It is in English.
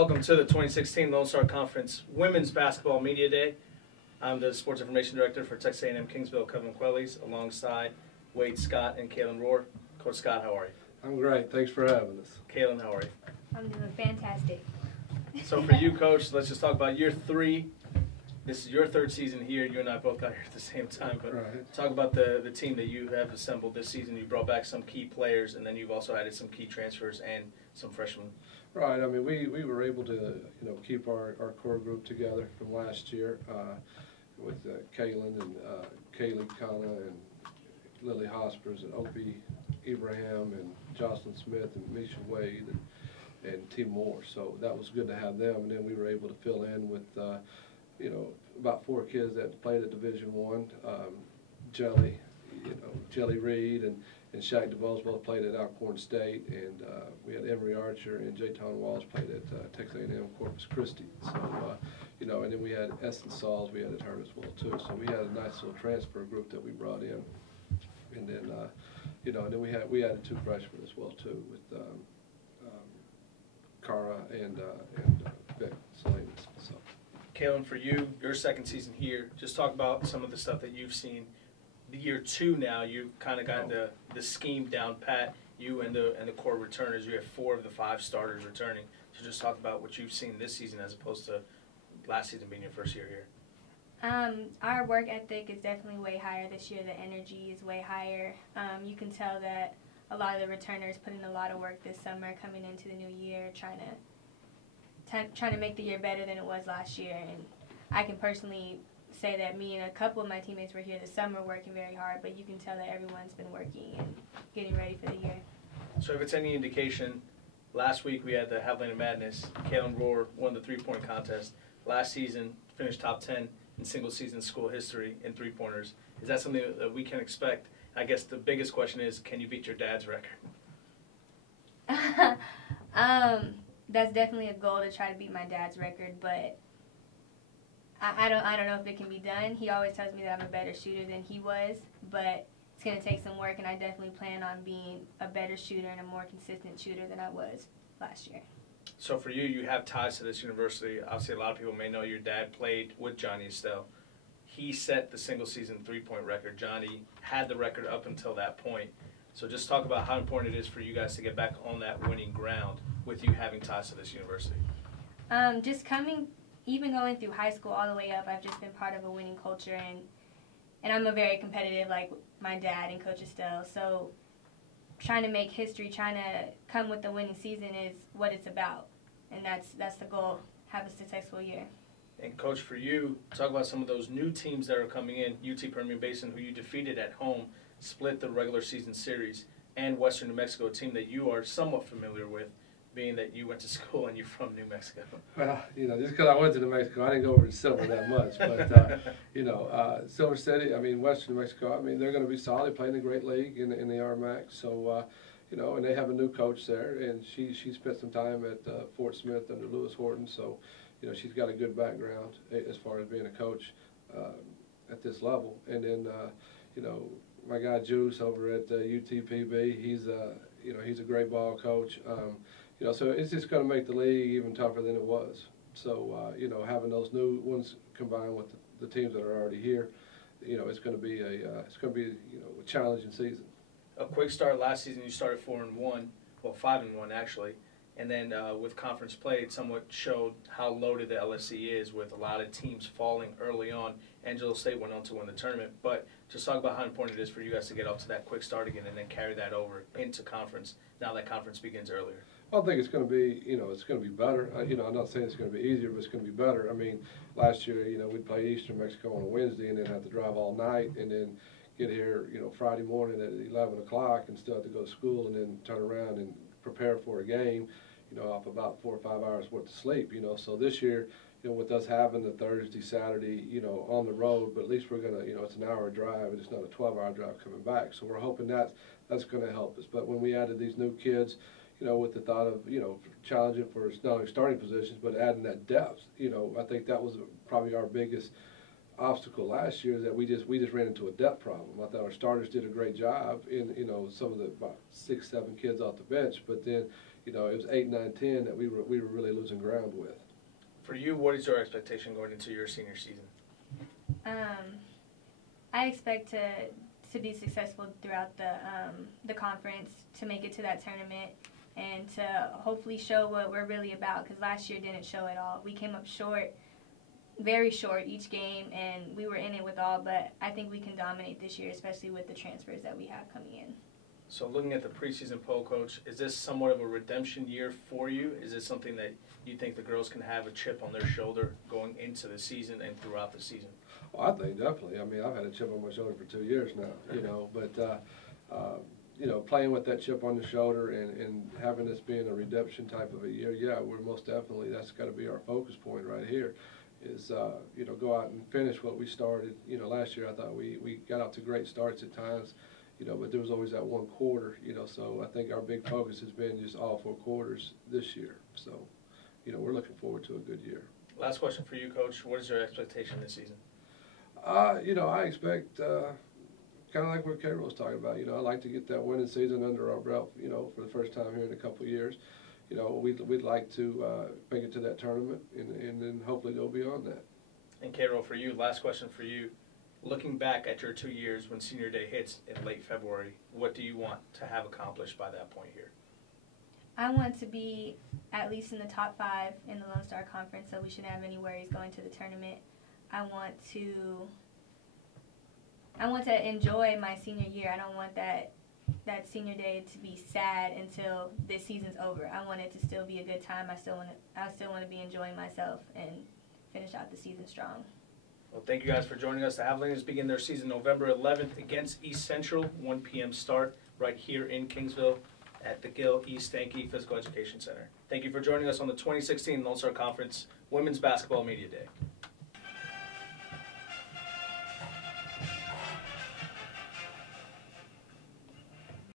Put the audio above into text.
Welcome to the 2016 Lone Star Conference Women's Basketball Media Day. I'm the Sports Information Director for Texas A&M Kingsville, Kevin McQuellies, alongside Wade Scott and Kaylin Rohr. Coach Scott, how are you? I'm great. Thanks for having us. Kaylin, how are you? I'm doing fantastic. So for you, Coach, let's just talk about year 3. This is your 3rd season here. You and I both got here at the same time. But Right. talk about the team that you have assembled this season. You brought back some key players, and then you've also added some key transfers and some freshmen. Right. I mean, we were able to keep our core group together from last year with Kaylin and Kaylee Kana and Lily Hospers and Opie Ibrahim and Jocelyn Smith and Misha Wade and Tim Moore. So that was good to have them. And then we were able to fill in with about 4 kids that played at Division I. Jelly Reed and Shaq DeVos both played at Alcorn State, and we had Emory Archer and Jayton Walls played at Texas A&M Corpus Christi. So, and then we had Essence Sauls we had at her as well too. So we had a nice little transfer group that we brought in, and then and then we added 2 freshmen as well too with Cara and Beck Salinas. So. Kaylin, for you, your 2nd season here, just talk about some of the stuff that you've seen. The year 2 now, you've kind of gotten the scheme down pat. You and the core returners, you have 4 of the 5 starters returning. So just talk about what you've seen this season as opposed to last season being your first year here. Our work ethic is definitely way higher this year. The energy is way higher. You can tell that a lot of the returners put in a lot of work this summer coming into the new year, trying to make the year better than it was last year. And I can personally say that me and a couple of my teammates were here this summer working very hard, but you can tell that everyone's been working and getting ready for the year. So if it's any indication, last week we had the Havilland Madness. Kaylin Rohr won the 3-point contest. Last season, finished top 10 in single-season school history in 3-pointers. Is that something that we can expect? I guess the biggest question is, can you beat your dad's record? That's definitely a goal to try to beat my dad's record, but I don't know if it can be done. He always tells me that I'm a better shooter than he was, but it's going to take some work, and I definitely plan on being a better shooter and a more consistent shooter than I was last year. So for you, you have ties to this university. Obviously, a lot of people may know your dad played with Johnny Estelle. He set the single-season 3-point record. Johnny had the record up until that point. So just talk about how important it is for you guys to get back on that winning ground with you having ties to this university. Even going through high school all the way up, I've just been part of a winning culture, and I'm a very competitive, like my dad and Coach Estelle. So trying to make history, trying to come with the winning season is what it's about, and that's the goal, have a successful year. And Coach, for you, talk about some of those new teams that are coming in. UT Permian Basin, who you defeated at home, split the regular season series, and Western New Mexico, a team that you are somewhat familiar with, being that you went to school and you're from New Mexico. Well, just because I went to New Mexico, I didn't go over to Silver that much. But, Silver City, Western New Mexico, they're going to be solid, playing a great league in the RMAC. So, and they have a new coach there, and she spent some time at Fort Smith under Lewis Horton. So, she's got a good background as far as being a coach at this level. And then, my guy Juice over at UTPB, he's a great ball coach. So it's just going to make the league even tougher than it was. So, having those new ones combined with the teams that are already here, it's going to be a challenging season. A quick start last season, you started 4-1, well 5-1 actually, and then with conference play, it somewhat showed how loaded the LSC is with a lot of teams falling early on. Angelo State went on to win the tournament, but just talk about how important it is for you guys to get off to that quick start again and then carry that over into conference now that conference begins earlier. I think it's going to be, it's going to be better. I'm not saying it's going to be easier, but it's going to be better. Last year, we'd play Eastern Mexico on a Wednesday and then have to drive all night and then get here, Friday morning at 11 o'clock and still have to go to school and then turn around and prepare for a game, off about 4 or 5 hours worth of sleep, So this year, with us having the Thursday, Saturday, on the road, but at least we're going to, it's an hour drive and it's not a 12-hour drive coming back. So we're hoping that's going to help us. But when we added these new kids, with the thought of, challenging for not only starting positions, but adding that depth, I think that was probably our biggest obstacle last year is that we just ran into a depth problem. I thought our starters did a great job in, you know, some of the about 6, 7 kids off the bench, but then, you know, it was 8, 9, 10 that we were really losing ground with. For you, what is your expectation going into your senior season? I expect to be successful throughout the conference, to make it to that tournament, and to hopefully show what we're really about, because last year didn't show at all. We came up short, very short each game, and we were in it with all, but I think we can dominate this year, especially with the transfers that we have coming in. So looking at the preseason poll, Coach, is this somewhat of a redemption year for you? Is this something that you think the girls can have a chip on their shoulder going into the season and throughout the season? Well, I think definitely. I mean, I've had a chip on my shoulder for 2 years now, you know, but, you know, playing with that chip on the shoulder and having this being a redemption type of a year, yeah, we're most definitely, that's got to be our focus point right here is, you know, go out and finish what we started. You know, last year I thought we got out to great starts at times, you know, but there was always that one quarter, you know, so I think our big focus has been just all 4 quarters this year. So, you know, we're looking forward to a good year. Last question for you, Coach. What is your expectation this season? You know, I expect, kind of like what Carol was talking about, you know, I'd like to get that winning season under our belt, you know, for the first time here in a couple of years. You know, we'd like to make it to that tournament and then hopefully go beyond that. And Carol, for you, last question for you. Looking back at your 2 years when Senior Day hits in late February, what do you want to have accomplished by that point here? I want to be at least in the top 5 in the Lone Star Conference, so we shouldn't have any worries going to the tournament. I want to enjoy my senior year. I don't want that senior day to be sad until this season's over. I want it to still be a good time. I still want to be enjoying myself and finish out the season strong. Well, thank you guys for joining us. The Javelines begin their season November 11th against East Central, 1 p.m. start right here in Kingsville at the Gill E. Stanky Physical Education Center. Thank you for joining us on the 2016 Lone Star Conference Women's Basketball Media Day.